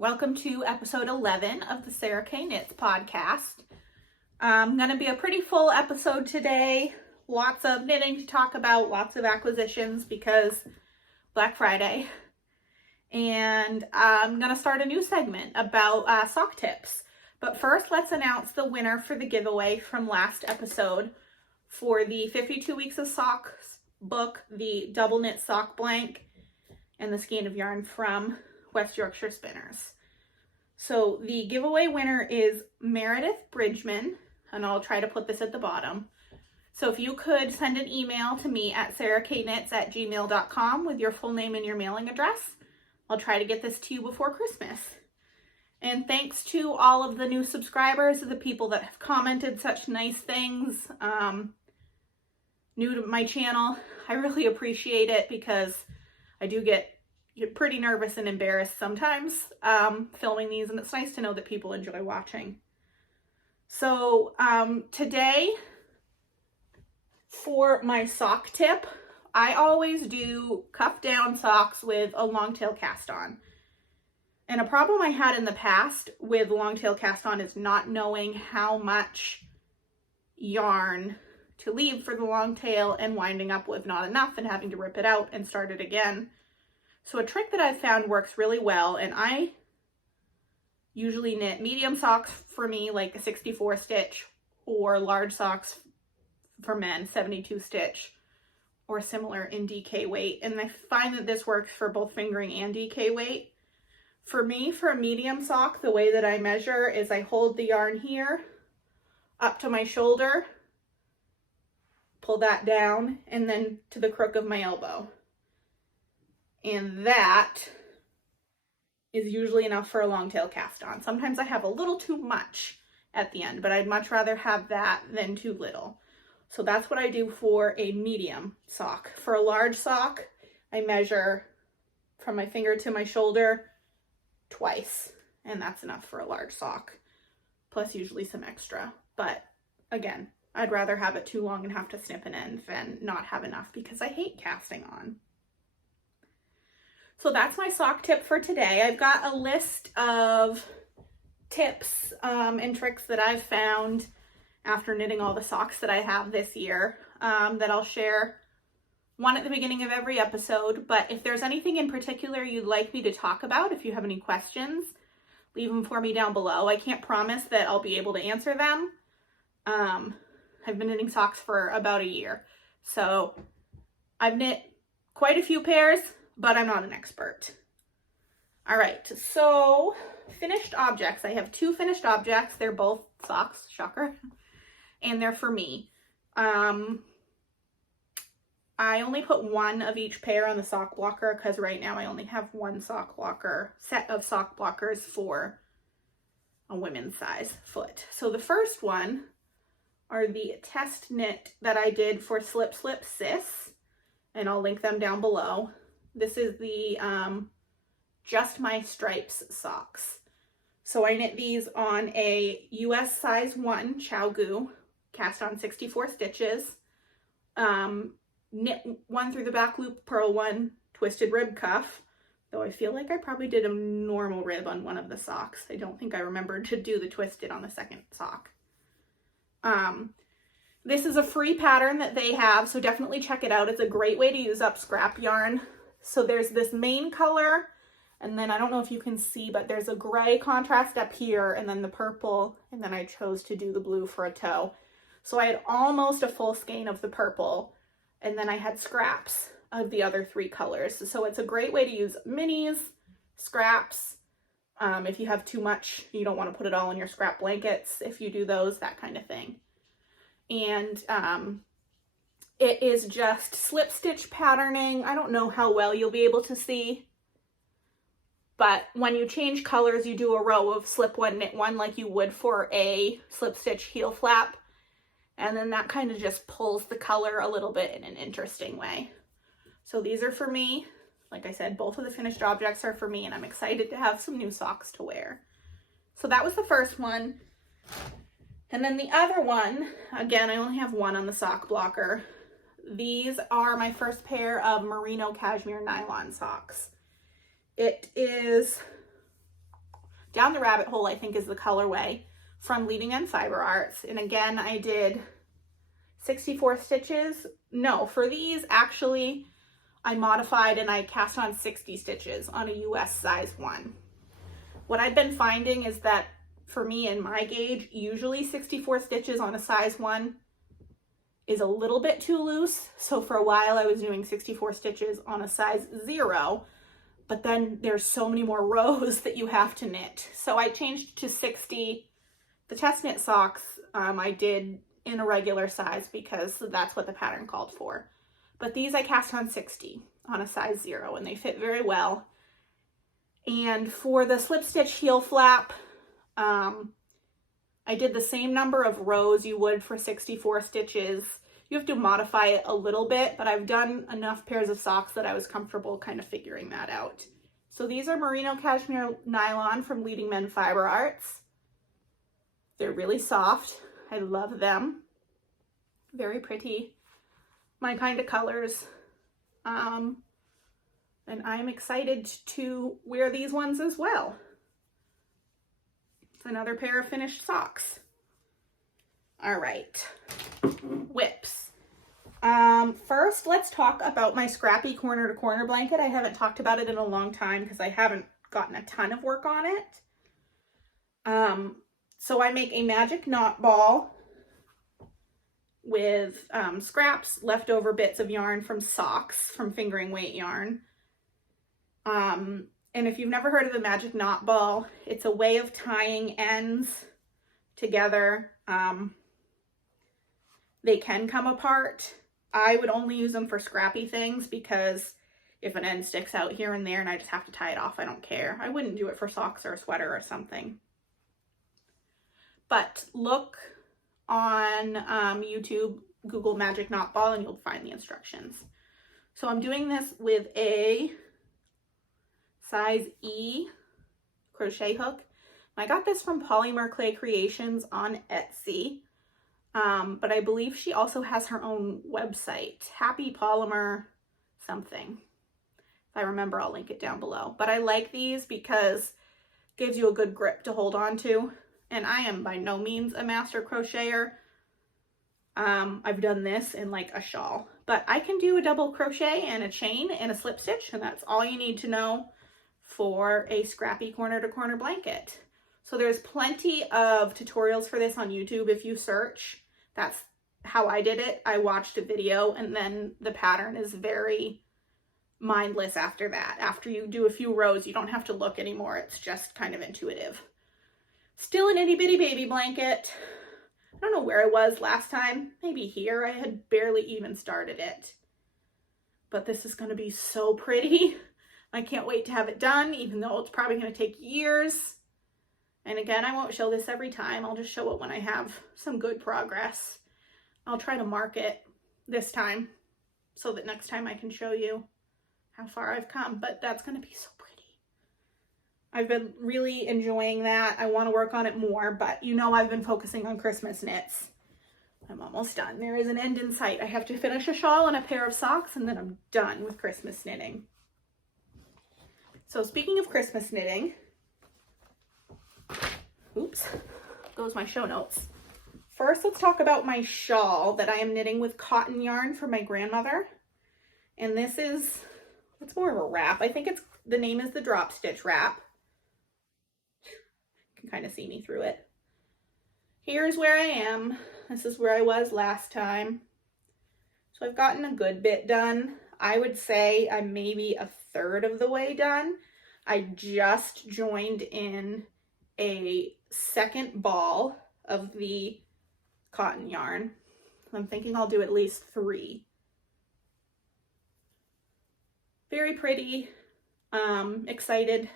Welcome to episode 11 of the Sarah K Knits podcast. Going to be a pretty full episode today. Lots of knitting to talk about, lots of acquisitions because Black Friday. And I'm going to start a new segment about sock tips. But first, let's announce the winner for the giveaway from last episode for the 52 Weeks of Socks book, the double knit sock blank, and the skein of yarn from West Yorkshire Spinners. So the giveaway winner is Meredith Bridgeman, and I'll try to put this at the bottom. So if you could send an email to me at sarahkknits13@gmail.com with your full name and your mailing address, I'll try to get this to you before Christmas. And thanks to all of the new subscribers, the people that have commented such nice things, new to my channel. I really appreciate it because I do get pretty nervous and embarrassed sometimes filming these, and it's nice to know that people enjoy watching. So today for my sock tip, I always do cuff down socks with a long tail cast on. And a problem I had in the past with long tail cast on is not knowing how much yarn to leave for the long tail and winding up with not enough and having to rip it out and start it again. So a trick that I've found works really well, and I usually knit medium socks for me, like a 64 stitch, or large socks for men, 72 stitch, or similar in DK weight. And I find that this works for both fingering and DK weight. For me, for a medium sock, the way that I measure is I hold the yarn here up to my shoulder, pull that down, and then to the crook of my elbow. And that is usually enough for a long tail cast on. Sometimes I have a little too much at the end, but I'd much rather have that than too little. So that's what I do for a medium sock. For a large sock, I measure from my finger to my shoulder twice, and that's enough for a large sock, plus usually some extra. But again, I'd rather have it too long and have to snip an end than not have enough because I hate casting on. So that's my sock tip for today. I've got a list of tips and tricks that I've found after knitting all the socks that I have this year that I'll share, one at the beginning of every episode. But if there's anything in particular you'd like me to talk about, if you have any questions, leave them for me down below. I can't promise that I'll be able to answer them. I've been knitting socks for about a year. So I've knit quite a few pairs, but I'm not an expert. All right, so finished objects. I have two finished objects. They're both socks, shocker, and they're for me. I only put one of each pair on the sock blocker because right now I only have one sock blocker, set of sock blockers for a women's size foot. So the first one are the test knit that I did for Slip Slip Sis, and I'll link them down below. This is the Just My Stripes socks. So I knit these on a US size 1 ChowGoo, cast on 64 stitches, knit one through the back loop, purl one, twisted rib cuff, though I feel like I probably did a normal rib on one of the socks. I don't think I remembered to do the twisted on the second sock. This is a free pattern that they have, so definitely check it out. It's a great way to use up scrap yarn. So there's this main color, and then I don't know if you can see, but there's a gray contrast up here, and then the purple, and then I chose to do the blue for a toe. So I had almost a full skein of the purple, and then I had scraps of the other three colors. So it's a great way to use minis, scraps. If you have too much, you don't want to put it all in your scrap blankets. If you do those, that kind of thing. And it is just slip stitch patterning. I don't know how well you'll be able to see, but when you change colors, you do a row of slip one, knit one like you would for a slip stitch heel flap. And then that kind of just pulls the color a little bit in an interesting way. So these are for me. Like I said, both of the finished objects are for me, and I'm excited to have some new socks to wear. So that was the first one. And then the other one, again, I only have one on the sock blocker. These are my first pair of merino cashmere nylon socks. It is Down the Rabbit Hole, I think, is the colorway from Leading End Fiber Arts. And again, I did 64 stitches. No, for these, actually, I modified and I cast on 60 stitches on a US size 1. What I've been finding is that for me in my gauge, usually 64 stitches on a size 1 is a little bit too loose. So for a while I was doing 64 stitches on a size 0, but then there's so many more rows that you have to knit. So I changed to 60. The test knit socks I did in a regular size because that's what the pattern called for. But these I cast on 60 on a size 0 and they fit very well. And for the slip stitch heel flap, I did the same number of rows you would for 64 stitches. You have to modify it a little bit, but I've done enough pairs of socks that I was comfortable kind of figuring that out. So these are merino cashmere nylon from Leading End Fiber Arts. They're really soft. I love them. Very pretty. My kind of colors. And I'm excited to wear these ones as well. It's another pair of finished socks. All right, whips. First, let's talk about my scrappy corner to corner blanket. I haven't talked about it in a long time because I haven't gotten a ton of work on it. So I make a magic knot ball with scraps, leftover bits of yarn from socks, from fingering weight yarn. And if you've never heard of the magic knot ball, it's a way of tying ends together. They can come apart. I would only use them for scrappy things because if an end sticks out here and there and I just have to tie it off, I don't care. I wouldn't do it for socks or a sweater or something. But look on YouTube, Google magic knot ball, and you'll find the instructions. So I'm doing this with a size E crochet hook. I got this from Polymer Clay Creations on Etsy, but I believe she also has her own website, Happy Polymer something. If I remember, I'll link it down below. But I like these because it gives you a good grip to hold on to. And I am by no means a master crocheter. I've done this in like a shawl, but I can do a double crochet and a chain and a slip stitch, and that's all you need to know for a scrappy corner to corner blanket. So there's plenty of tutorials for this on YouTube if you search. That's how I did it. I watched a video and then the pattern is very mindless after that. After you do a few rows, you don't have to look anymore. It's just kind of intuitive. Still an itty bitty baby blanket. I don't know where I was last time. Maybe here. I had barely even started it. But this is going to be so pretty. I can't wait to have it done, even though it's probably going to take years. And again, I won't show this every time. I'll just show it when I have some good progress. I'll try to mark it this time so that next time I can show you how far I've come. But that's going to be so pretty. I've been really enjoying that. I want to work on it more, but you know I've been focusing on Christmas knits. I'm almost done. There is an end in sight. I have to finish a shawl and a pair of socks, and then I'm done with Christmas knitting. So speaking of Christmas knitting, oops, goes my show notes. First, let's talk about my shawl that I am knitting with cotton yarn for my grandmother. And this is, it's more of a wrap. I think the name is the drop stitch wrap. You can kind of see me through it. Here's where I am. This is where I was last time. So I've gotten a good bit done. I would say I'm maybe a third of the way done. I just joined in a second ball of the cotton yarn. I'm thinking I'll do at least 3. Very pretty. Excited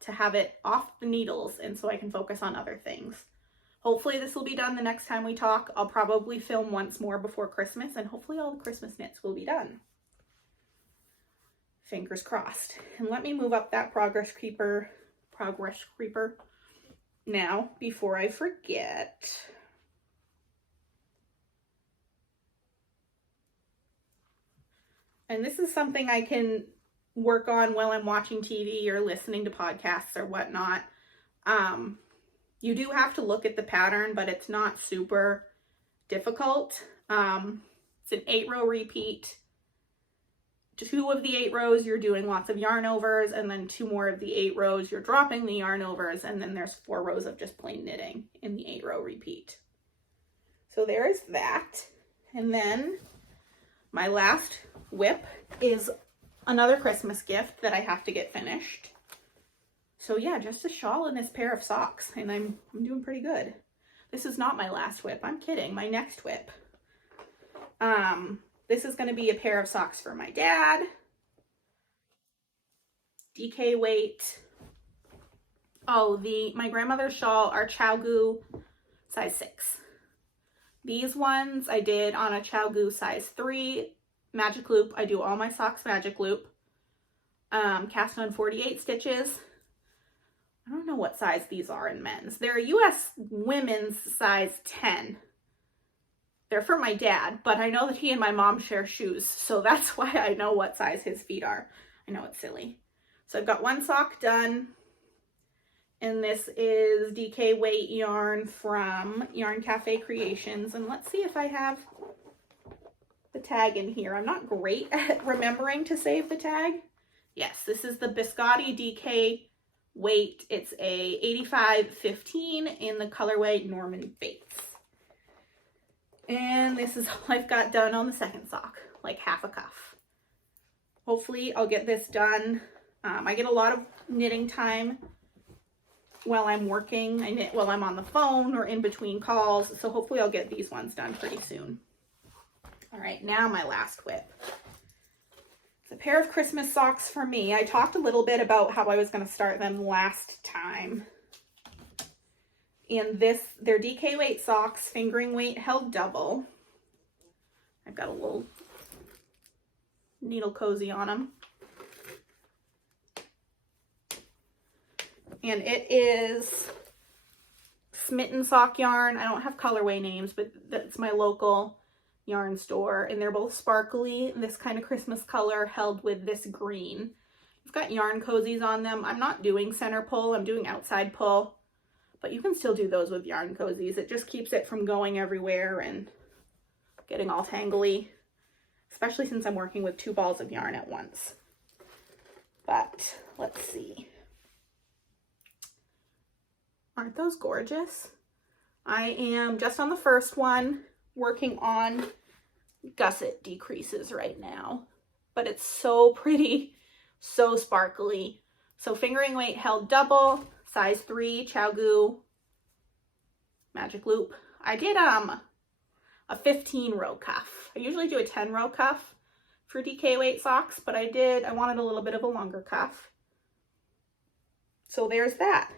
to have it off the needles and so I can focus on other things. Hopefully this will be done the next time we talk. I'll probably film once more before Christmas and hopefully all the Christmas knits will be done. Fingers crossed. And let me move up that progress creeper now before I forget. And this is something I can work on while I'm watching TV or listening to podcasts or whatnot. You do have to look at the pattern, but it's not super difficult. It's an 8-row repeat. 2 of the 8 rows you're doing lots of yarn overs, and then 2 more of the 8 rows you're dropping the yarn overs, and then there's 4 rows of just plain knitting in the 8-row repeat. So there is that. And then my last WIP is another Christmas gift that I have to get finished. So yeah, just a shawl and this pair of socks, and I'm doing pretty good. This is not my last WIP. I'm kidding. My next WIP. This is going to be a pair of socks for my dad. DK weight. Oh, my grandmother's shawl are ChowGoo size 6. These ones I did on a ChowGoo size 3 magic loop. I do all my socks magic loop. Cast on 48 stitches. I don't know what size these are in men's. They're a US women's size 10. They're for my dad, but I know that he and my mom share shoes, so that's why I know what size his feet are. I know it's silly. So I've got one sock done, and this is DK weight yarn from Yarn Cafe Creations, and let's see if I have the tag in here. I'm not great at remembering to save the tag. Yes, this is the Biscotti DK weight. It's a 85-15 in the colorway Norman Bates. And this is all I've got done on the second sock, like half a cuff. Hopefully I'll get this done. I get a lot of knitting time while I'm working. I knit while I'm on the phone or in between calls, so hopefully I'll get these ones done pretty soon. All right, now my last WIP. It's a pair of Christmas socks for me. I talked a little bit about how I was going to start them last time. And they're DK weight socks, fingering weight held double. I've got a little needle cozy on them. And it is Smitten sock yarn. I don't have colorway names, but that's my local yarn store, and they're both sparkly, this kind of Christmas color held with this green. I've got yarn cozies on them. I'm not doing center pull, I'm doing outside pull, but you can still do those with yarn cozies. It just keeps it from going everywhere and getting all tangly, especially since I'm working with 2 balls of yarn at once. But let's see. Aren't those gorgeous? I am just on the first one, working on gusset decreases right now, but it's so pretty, so sparkly. So fingering weight held double, size 3 ChowGoo magic loop. I did a 15-row cuff. I usually do a 10-row cuff for DK weight socks, but I wanted a little bit of a longer cuff. So there's that.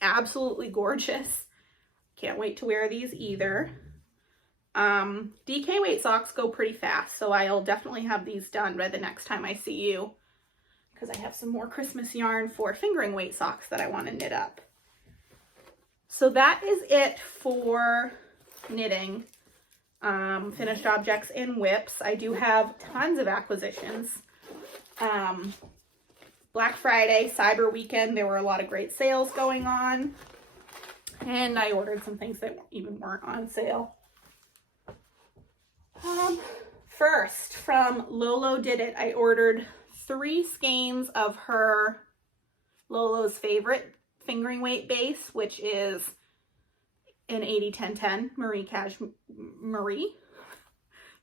Absolutely gorgeous. Can't wait to wear these either. DK weight socks go pretty fast, so I'll definitely have these done by the next time I see you, because I have some more Christmas yarn for fingering weight socks that I want to knit up. So that is it for knitting, finished objects and WIPs. I do have tons of acquisitions. Black Friday, Cyber Weekend, there were a lot of great sales going on, and I ordered some things that even weren't on sale. First, from Lolo Did It, I ordered 3 skeins of her Lolo's favorite fingering weight base, which is an 80-10-10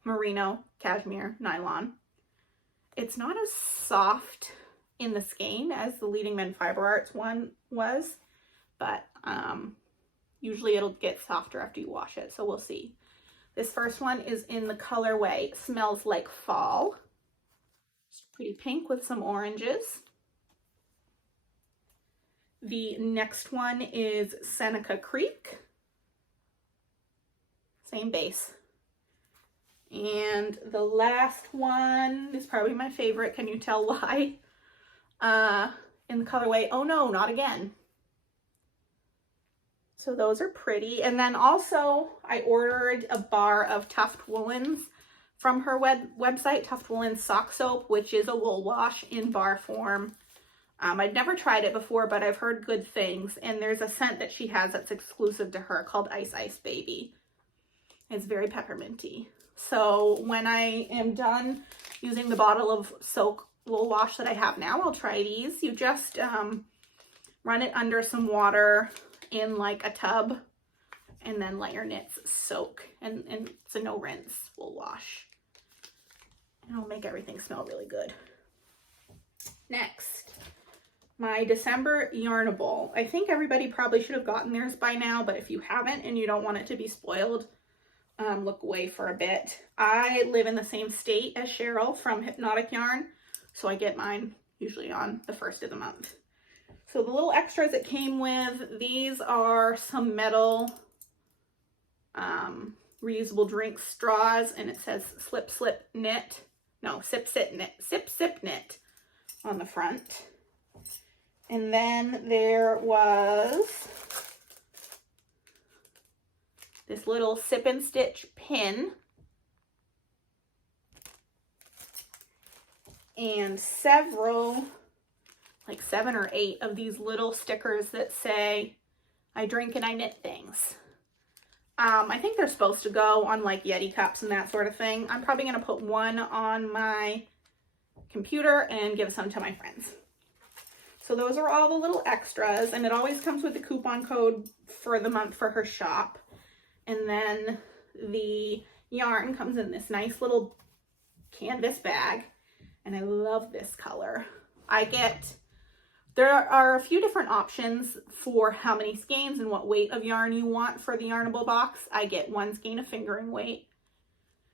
merino cashmere nylon. It's not as soft in the skein as the Leading Men Fiber Arts one was, but usually it'll get softer after you wash it, so we'll see. This first one is in the colorway Smells Like Fall. It's pretty pink with some oranges. The next one is Seneca Creek. Same base. And the last one is probably my favorite. Can you tell why? In the colorway Oh No, Not Again. So those are pretty. And then also I ordered a bar of Tuft Woolens from her website, Tuft Woolens Sock Soap, which is a wool wash in bar form. I've never tried it before, but I've heard good things. And there's a scent that she has that's exclusive to her called Ice Ice Baby. It's very pepperminty. So when I am done using the bottle of soak wool wash that I have now, I'll try these. You just run it under some water in like a tub and then let your knits soak. And it's a no rinse wool wash. And it'll make everything smell really good. Next, my December Yarnable. I think everybody probably should have gotten theirs by now, but if you haven't and you don't want it to be spoiled, look away for a bit. I live in the same state as Cheryl from Hypnotic Yarn, so I get mine usually on the 1st of the month. So the little extras it came with, these are some metal reusable drink straws, and it says sip sip knit on the front. And then there was this little sip and stitch pin and several, like 7 or 8 of these little stickers that say, I drink and I knit things. I think they're supposed to go on like Yeti cups and that sort of thing. I'm probably going to put one on my computer and give some to my friends. So those are all the little extras, and it always comes with the coupon code for the month for her shop. And then the yarn comes in this nice little canvas bag, and I love this color. There are a few different options for how many skeins and what weight of yarn you want for the Yarnable box. I get 1 skein of fingering weight.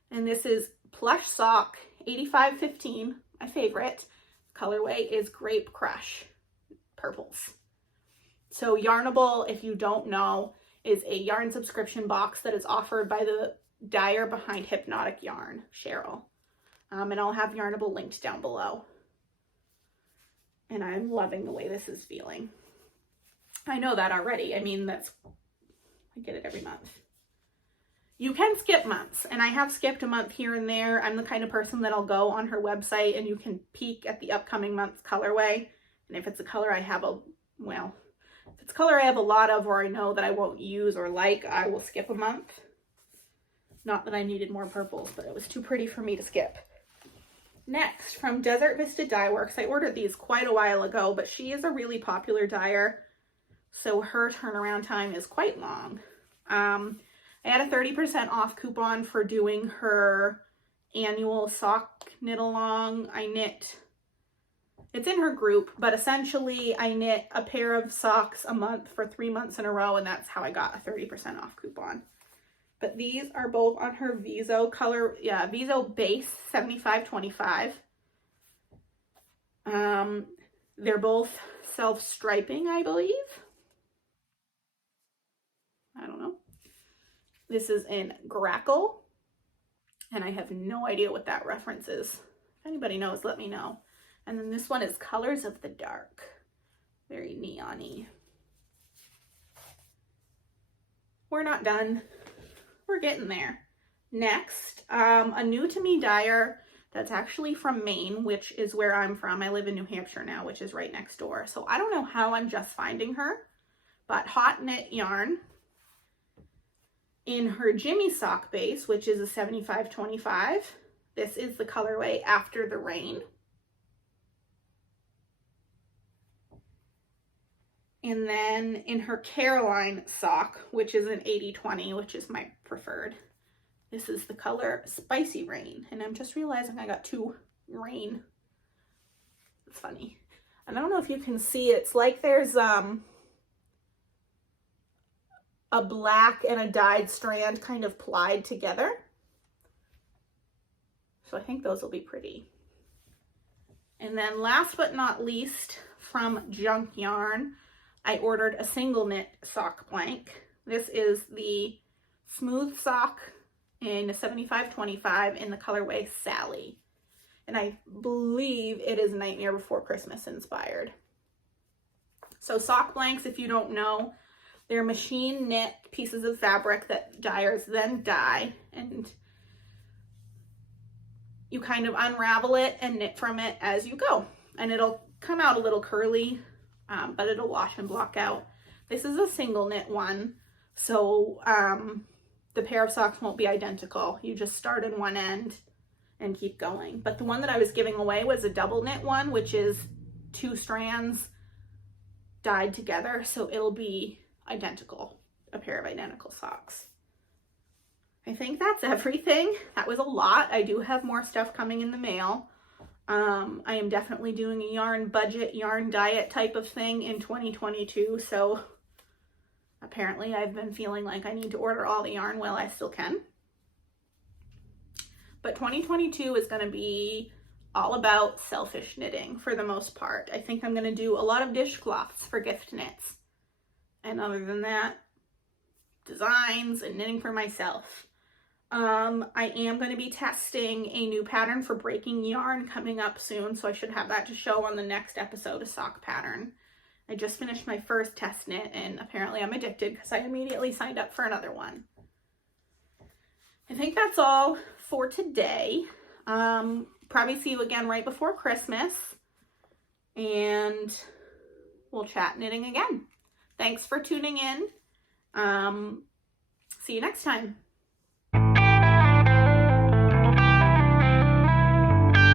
And this is Plush Sock 8515, my favorite. Colorway is Grape Crush Purples. So Yarnable, if you don't know, is a yarn subscription box that is offered by the dyer behind Hypnotic Yarn, Cheryl. And I'll have Yarnable linked down below. And I'm loving the way this is feeling. I know that already. I mean, I get it every month. You can skip months, and I have skipped a month here and there. I'm the kind of person that'll go on her website and you can peek at the upcoming month's colorway. And if it's a color I have a lot of, or I know that I won't use or like, I will skip a month. Not that I needed more purples, but it was too pretty for me to skip. Next, from Desert Vista Dyeworks, I ordered these quite a while ago, but she is a really popular dyer, so her turnaround time is quite long. I had a 30% off coupon for doing her annual sock knit along. It's in her group, but essentially I knit a pair of socks a month for 3 months in a row, and that's how I got a 30% off coupon. But these are both on her Viso color, Viso base 7525. They're both self-striping, I believe. I don't know. This is in Grackle, and I have no idea what that reference is. If anybody knows, let me know. And then this one is Colors of the Dark. Very neon-y. We're not done. We're getting there. Next, a new to me dyer that's actually from Maine, which is where I'm from. I live in New Hampshire now, which is right next door. So I don't know how I'm just finding her, but Haute knit yarn in her Jimmy sock base, which is a 7525. This is the colorway After the Rain. And then in her Caroline sock, which is an 8020, which is my preferred, this is the color Spicy Rain. And I'm just realizing I got 2 rain. It's funny. And I don't know if you can see, it's like there's a black and a dyed strand kind of plied together. So I think those will be pretty. And then last but not least, from Junkyarn, I ordered a single knit sock blank. This is the smooth sock in a 7525 in the colorway Sally. And I believe it is Nightmare Before Christmas inspired. So sock blanks, if you don't know, they're machine knit pieces of fabric that dyers then dye, and you kind of unravel it and knit from it as you go. and it'll come out a little curly, but it'll wash and block out. This is a single knit one, so the pair of socks won't be identical. You just start in one end and keep going. But the one that I was giving away was a double knit one, which is 2 strands dyed together, so it'll be identical, a pair of identical socks. I think that's everything. That was a lot. I do have more stuff coming in the mail. I am definitely doing a yarn budget, yarn diet type of thing in 2022, so apparently I've been feeling like I need to order all the yarn while I still can. But 2022 is going to be all about selfish knitting for the most part. I think I'm going to do a lot of dishcloths for gift knits. And other than that, designs and knitting for myself. I am going to be testing a new pattern for breaking yarn coming up soon, so I should have that to show on the next episode, a sock pattern. I just finished my first test knit, and apparently I'm addicted because I immediately signed up for another one. I think that's all for today. Probably see you again right before Christmas, and we'll chat knitting again. Thanks for tuning in. See you next time.